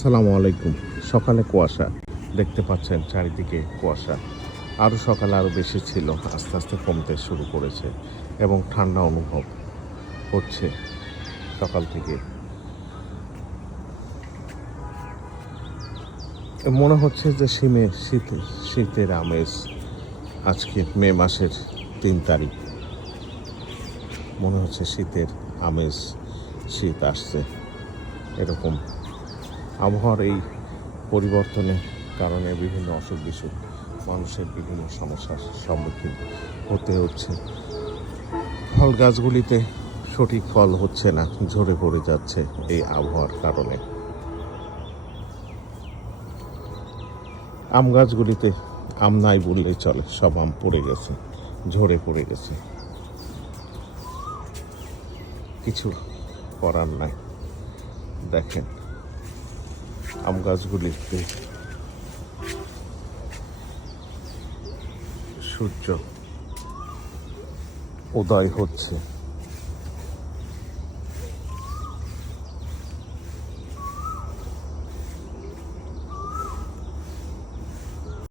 আসসালামু আলাইকুম। সকালে কুয়াশা দেখতে পাচ্ছেন, চারিদিকে কুয়াশা। আরও সকালে আরও বেশি ছিল, আস্তে আস্তে কমতে শুরু করেছে এবং ঠান্ডা অনুভব হচ্ছে সকাল থেকে। মনে হচ্ছে যে শীতের আমেজ। আজকে মে মাসের 3 তারিখ, মনে হচ্ছে শীতের আমেজ, শীত আসছে। এরকম আবহাওয়ার এই পরিবর্তনের কারণে বিভিন্ন অসুখ বিসুখ, মানুষের বিভিন্ন সমস্যার সম্মুখীন হতে হচ্ছে। ফল গাছগুলিতে সঠিক ফল হচ্ছে না, ঝরে পড়ে যাচ্ছে এই আবহাওয়ার কারণে। আম গাছগুলিতে আম নাই বললেই চলে, সব আম পড়ে গেছে, ঝরে পড়ে গেছে। কিছু করার নাই। দেখেন আম গাছগুলিতে সূর্য উদয় হচ্ছে।